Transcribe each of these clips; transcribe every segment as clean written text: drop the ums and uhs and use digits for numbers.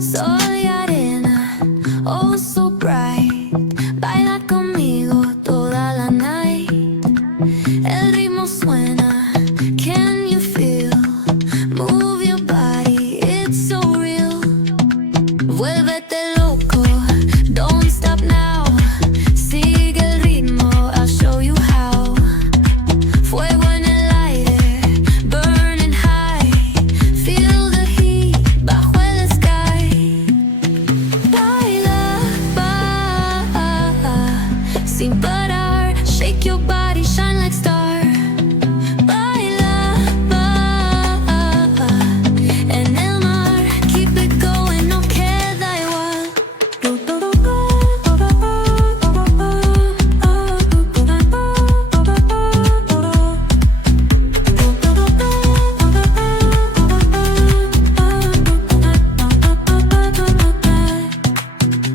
Soy arena, oh so bright. Baila conmigo toda la night. El ritmo suena, can you feel? Move your body, it's so real. Vuélvete loco, don't stop now. Sigue el ritmo, I'll show you how. Fuego en el aire, burning high. Feel the heat bajo el sky. Baila, sin parar. Shake your body, shine like star. Baila, en el mar. Keep it going, no queda igual.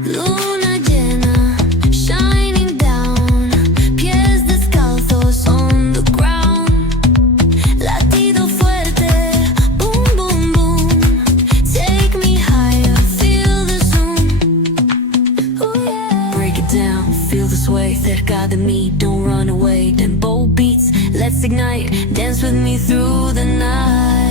Luna llena, shining down. Pies descalzos on the ground. Latido fuerte, boom, boom, boom. Take me higher, feel the zoom. Ooh, yeah. Break it down, feel the sway. Cerca de mí, don't run away. Tempo beats, let's ignite. Dance with me through the night.